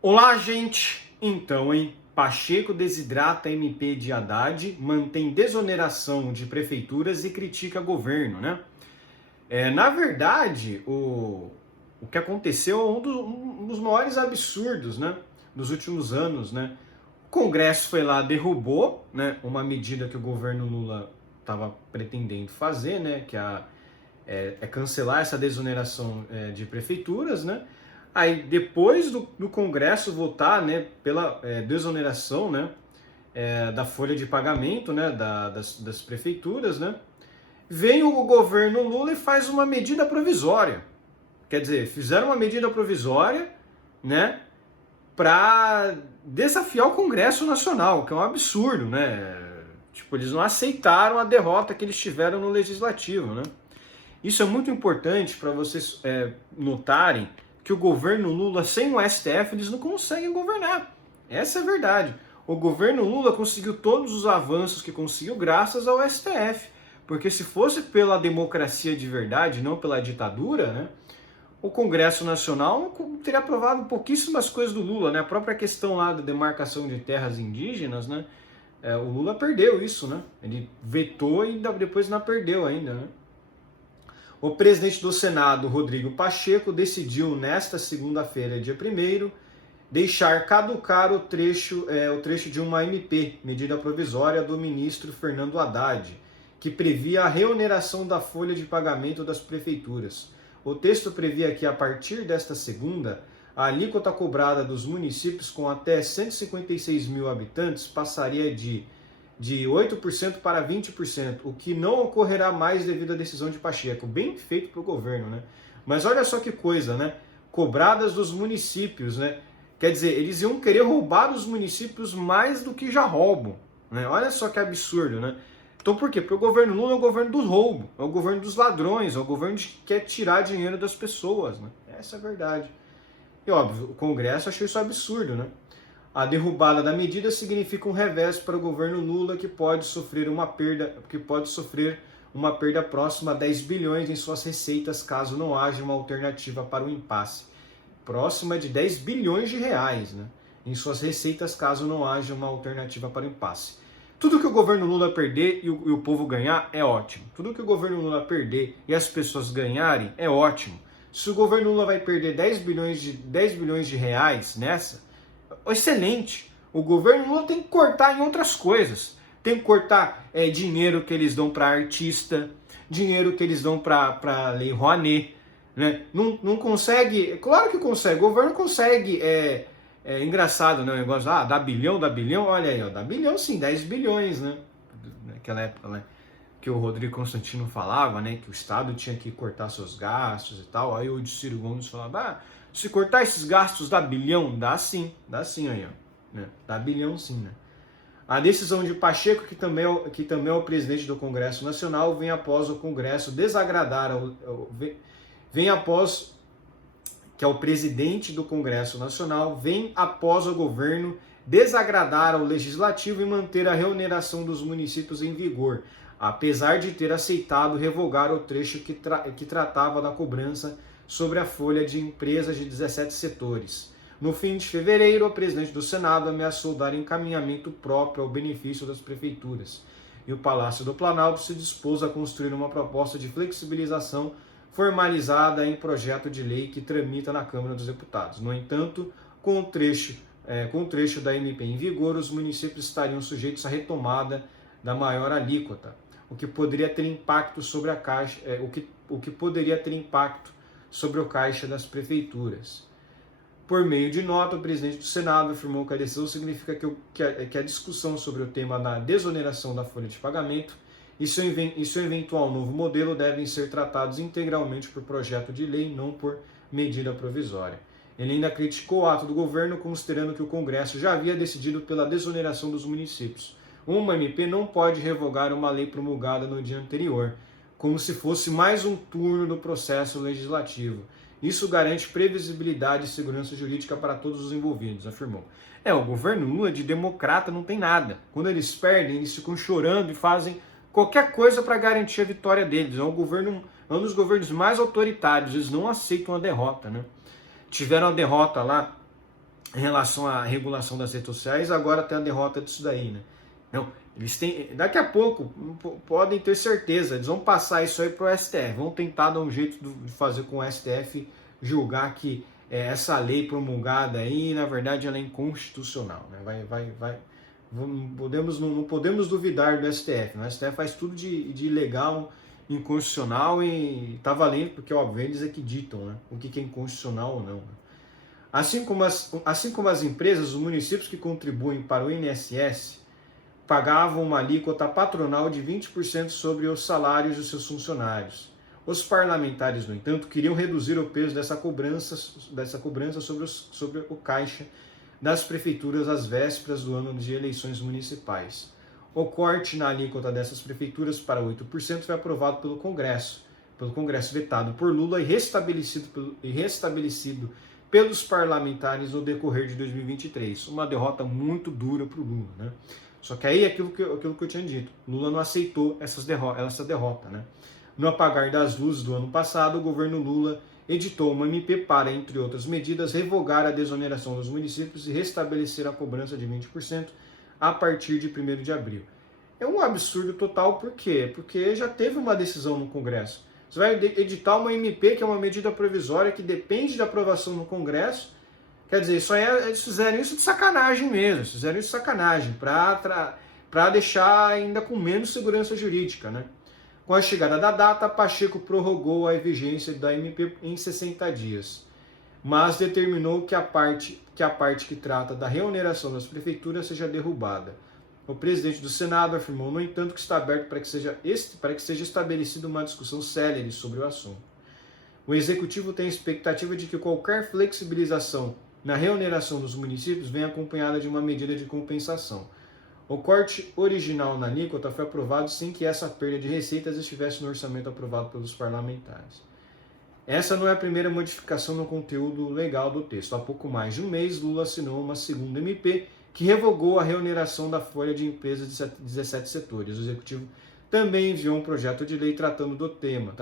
Olá, gente! Então, hein? Pacheco desidrata MP de Haddad, mantém desoneração de prefeituras e critica governo, né? Na verdade, o que aconteceu é um dos maiores absurdos, né? Dos últimos anos, né? O Congresso foi lá, derrubou, né? Uma medida que o governo Lula estava pretendendo fazer, né? É cancelar essa desoneração de prefeituras, né? Aí, depois do Congresso votar, né, pela desoneração, né, da folha de pagamento, né, das prefeituras, né, vem o governo Lula e faz uma medida provisória. Quer dizer, fizeram uma medida provisória, né, para desafiar o Congresso Nacional, que é um absurdo, né? Tipo, eles não aceitaram a derrota que eles tiveram no Legislativo, né? Isso é muito importante para vocês notarem que o governo Lula, sem o STF, eles não conseguem governar. Essa é a verdade. O governo Lula conseguiu todos os avanços que conseguiu graças ao STF. Porque se fosse pela democracia de verdade, não pela ditadura, né, o Congresso Nacional teria aprovado pouquíssimas coisas do Lula, né? A própria questão lá da demarcação de terras indígenas, né? O Lula perdeu isso, né? Ele vetou e depois não perdeu ainda, né? O presidente do Senado, Rodrigo Pacheco, decidiu nesta segunda-feira, dia 1º, deixar caducar o trecho de uma MP, medida provisória do ministro Fernando Haddad, que previa a reoneração da folha de pagamento das prefeituras. O texto previa que, a partir desta segunda, a alíquota cobrada dos municípios com até 156 mil habitantes passaria de 8% para 20%, o que não ocorrerá mais devido à decisão de Pacheco. Bem feito para o governo, né? Mas olha só que coisa, né? Cobradas dos municípios, né? Quer dizer, eles iam querer roubar dos municípios mais do que já roubam, né? Olha só que absurdo, né? Então por quê? Porque o governo Lula é o governo do roubo, é o governo dos ladrões, é o governo que quer tirar dinheiro das pessoas, né? Essa é a verdade. E óbvio, o Congresso achou isso absurdo, né? A derrubada da medida significa um revés para o governo Lula, que pode sofrer uma perda próxima a 10 bilhões em suas receitas caso não haja uma alternativa para o impasse. Próxima de 10 bilhões de reais, né? Em suas receitas caso não haja uma alternativa para o impasse. Tudo que o governo Lula perder e o povo ganhar é ótimo. Tudo que o governo Lula perder e as pessoas ganharem é ótimo. Se o governo Lula vai perder 10 bilhões de reais nessa, excelente. O governo Lula tem que cortar em outras coisas. Tem que cortar dinheiro que eles dão para artista, dinheiro que eles dão para Lei Rouanet. Né? Não consegue. Claro que consegue. O governo consegue. É engraçado, né? O negócio, dá bilhão. Olha aí, ó, dá bilhão sim, 10 bilhões, né? Naquela época, né? Que o Rodrigo Constantino falava, né? Que o Estado tinha que cortar seus gastos e tal. Aí o Ciro Gomes falava, se cortar esses gastos dá bilhão? Dá sim aí, ó. Né? Dá bilhão sim, né? A decisão de Pacheco, que também é o presidente do Congresso Nacional, vem após o Congresso desagradar, vem após que é o presidente do Congresso Nacional, vem após o governo desagradar ao Legislativo e manter a reoneração dos municípios em vigor, apesar de ter aceitado revogar o trecho que tratava da cobrança sobre a folha de empresas de 17 setores. No fim de fevereiro, o presidente do Senado ameaçou dar encaminhamento próprio ao benefício das prefeituras, e o Palácio do Planalto se dispôs a construir uma proposta de flexibilização formalizada em projeto de lei que tramita na Câmara dos Deputados. No entanto, com o trecho da MP em vigor, os municípios estariam sujeitos à retomada da maior alíquota, o que poderia ter impacto sobre a caixa, o que poderia ter impacto sobre o caixa das prefeituras. Por meio de nota, o presidente do Senado afirmou que a decisão significa que a discussão sobre o tema da desoneração da folha de pagamento e seu eventual novo modelo devem ser tratados integralmente por projeto de lei, não por medida provisória. Ele ainda criticou o ato do governo, considerando que o Congresso já havia decidido pela desoneração dos municípios. Uma MP não pode revogar uma lei promulgada no dia anterior, como se fosse mais um turno do processo legislativo. Isso garante previsibilidade e segurança jurídica para todos os envolvidos, afirmou. O governo Lula de democrata não tem nada. Quando eles perdem, eles ficam chorando e fazem qualquer coisa para garantir a vitória deles. É um dos governos mais autoritários, eles não aceitam a derrota, né? Tiveram a derrota lá em relação à regulação das redes sociais, agora tem a derrota disso daí, né? Não, eles têm, daqui a pouco, podem ter certeza, eles vão passar isso aí para o STF, vão tentar dar um jeito de fazer com o STF julgar que essa lei promulgada aí, na verdade, ela é inconstitucional, né? Não podemos duvidar do STF, né? O STF faz tudo de ilegal, inconstitucional e tá valendo, porque, óbvio, eles é que ditam, né, o que é inconstitucional ou não, né? Assim como as empresas, os municípios que contribuem para o INSS pagavam uma alíquota patronal de 20% sobre os salários dos seus funcionários. Os parlamentares, no entanto, queriam reduzir o peso dessa cobrança sobre o caixa das prefeituras às vésperas do ano de eleições municipais. O corte na alíquota dessas prefeituras para 8% foi aprovado pelo Congresso vetado por Lula e restabelecido pelos parlamentares no decorrer de 2023. Uma derrota muito dura para o Lula, né? Só que aí é aquilo que eu tinha dito, Lula não aceitou essa derrota, né? No apagar das luzes do ano passado, o governo Lula editou uma MP para, entre outras medidas, revogar a desoneração dos municípios e restabelecer a cobrança de 20% a partir de 1º de abril. É um absurdo total, por quê? Porque já teve uma decisão no Congresso. Você vai editar uma MP, que é uma medida provisória, que depende da aprovação no Congresso. Quer dizer, eles fizeram isso de sacanagem mesmo, fizeram isso de sacanagem, para deixar ainda com menos segurança jurídica, né? Com a chegada da data, Pacheco prorrogou a vigência da MP em 60 dias, mas determinou que a parte que trata da reoneração das prefeituras seja derrubada. O presidente do Senado afirmou, no entanto, que está aberto para que seja estabelecida uma discussão célere sobre o assunto. O Executivo tem a expectativa de que qualquer flexibilização na reoneração dos municípios venha acompanhada de uma medida de compensação. O corte original na alíquota foi aprovado sem que essa perda de receitas estivesse no orçamento aprovado pelos parlamentares. Essa não é a primeira modificação no conteúdo legal do texto. Há pouco mais de um mês, Lula assinou uma segunda MP que revogou a reoneração da folha de empresas de 17 setores. O Executivo também enviou um projeto de lei tratando do tema,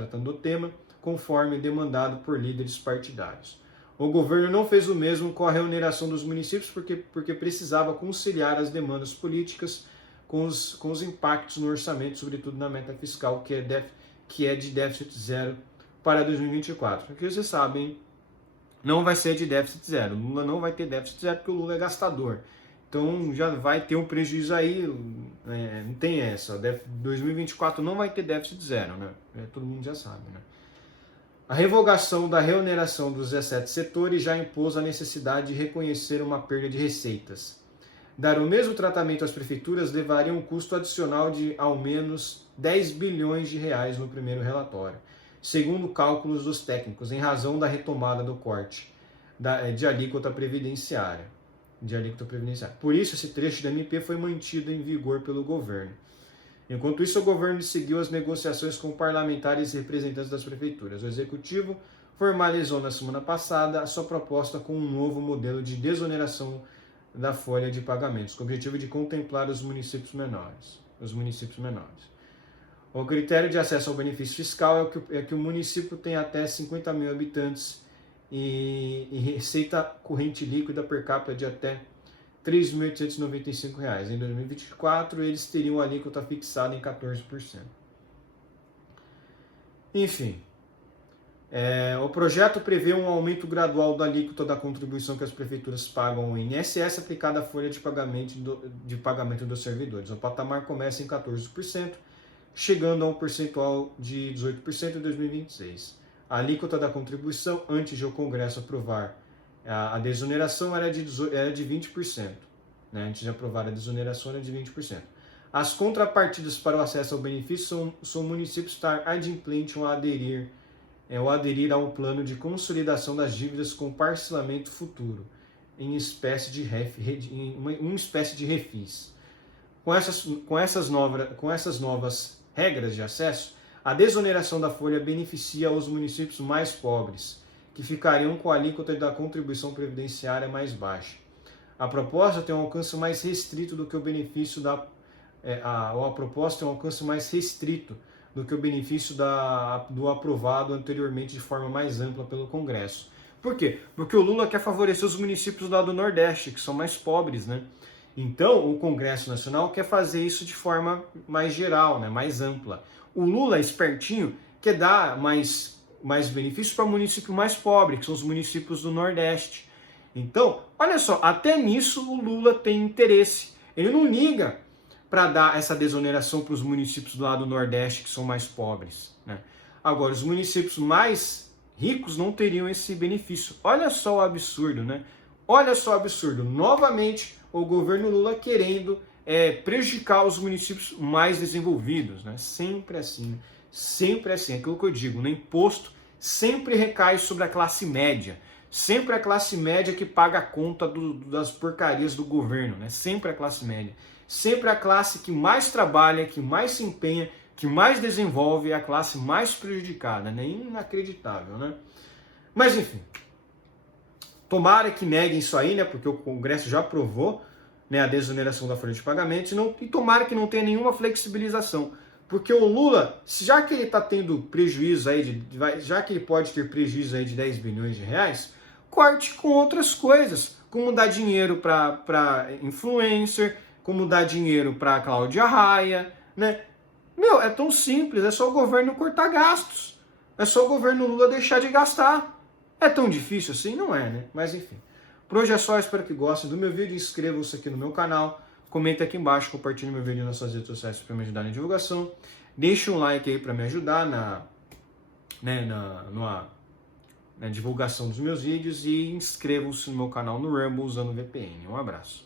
conforme demandado por líderes partidários. O governo não fez o mesmo com a reoneração dos municípios porque precisava conciliar as demandas políticas com os impactos no orçamento, sobretudo na meta fiscal, que é de déficit zero para 2024. Porque vocês sabem, não vai ser de déficit zero. O Lula não vai ter déficit zero porque o Lula é gastador. Então já vai ter um prejuízo aí, não tem essa. 2024 não vai ter déficit zero, né? Todo mundo já sabe, né? A revogação da reoneração dos 17 setores já impôs a necessidade de reconhecer uma perda de receitas. Dar o mesmo tratamento às prefeituras levaria um custo adicional de ao menos 10 bilhões de reais no primeiro relatório, segundo cálculos dos técnicos, em razão da retomada do corte de alíquota previdenciária. Por isso, esse trecho da MP foi mantido em vigor pelo governo. Enquanto isso, o governo seguiu as negociações com parlamentares e representantes das prefeituras. O Executivo formalizou na semana passada a sua proposta com um novo modelo de desoneração da folha de pagamentos, com o objetivo de contemplar os municípios menores. O critério de acesso ao benefício fiscal é que o município tem até 50 mil habitantes e receita corrente líquida per capita de até R$ 3.895. Em 2024, eles teriam a alíquota fixada em 14%. Enfim, o projeto prevê um aumento gradual da alíquota da contribuição que as prefeituras pagam ao INSS aplicada à folha de pagamento dos servidores. O patamar começa em 14%, chegando a um percentual de 18% em 2026. A alíquota da contribuição, antes de o Congresso aprovar a desoneração, era de 20%. Né? Antes de aprovar a desoneração, era de 20%. As contrapartidas para o acesso ao benefício são municípios estar adimplentes ou aderir ao plano de consolidação das dívidas com parcelamento futuro, em uma espécie de refis. Com essas novas regras de acesso, a desoneração da folha beneficia os municípios mais pobres, que ficariam com a alíquota da contribuição previdenciária mais baixa. A proposta tem um alcance mais restrito do que o benefício do aprovado anteriormente de forma mais ampla pelo Congresso, Por quê? Porque o Lula quer favorecer os municípios lá do Nordeste, que são mais pobres, né? Então, o Congresso Nacional quer fazer isso de forma mais geral, né? Mais ampla. O Lula, espertinho, quer dar mais benefícios para o município mais pobre, que são os municípios do Nordeste. Então, olha só, até nisso o Lula tem interesse. Ele não liga para dar essa desoneração para os municípios do lado do Nordeste, que são mais pobres, né? Agora, os municípios mais ricos não teriam esse benefício. Olha só o absurdo, né? Olha só o absurdo. Novamente, o governo Lula querendo prejudicar os municípios mais desenvolvidos, né? Sempre assim, né? Sempre assim. É aquilo que eu digo, né? Imposto sempre recai sobre a classe média. Sempre a classe média que paga a conta das porcarias do governo, né? Sempre a classe média. Sempre a classe que mais trabalha, que mais se empenha, que mais desenvolve, é a classe mais prejudicada, né? Inacreditável, né? Mas enfim, tomara que neguem isso aí, né? Porque o Congresso já aprovou, né, a desoneração da folha de pagamentos e tomara que não tenha nenhuma flexibilização. Porque o Lula, já que ele está tendo prejuízo aí, já que ele pode ter prejuízo aí de 10 bilhões de reais, corte com outras coisas, como dar dinheiro para influencer, como dar dinheiro para Cláudia Raia, né? Meu, é tão simples, é só o governo cortar gastos. É só o governo Lula deixar de gastar. É tão difícil assim? Não é, né? Mas enfim. Por hoje é só, espero que gostem do meu vídeo. Inscrevam-se aqui no meu canal. Comenta aqui embaixo, compartilhe meu vídeo nas suas redes sociais para me ajudar na divulgação. Deixe um like aí para me ajudar na divulgação dos meus vídeos. E inscrevam-se no meu canal no Rumble usando VPN. Um abraço.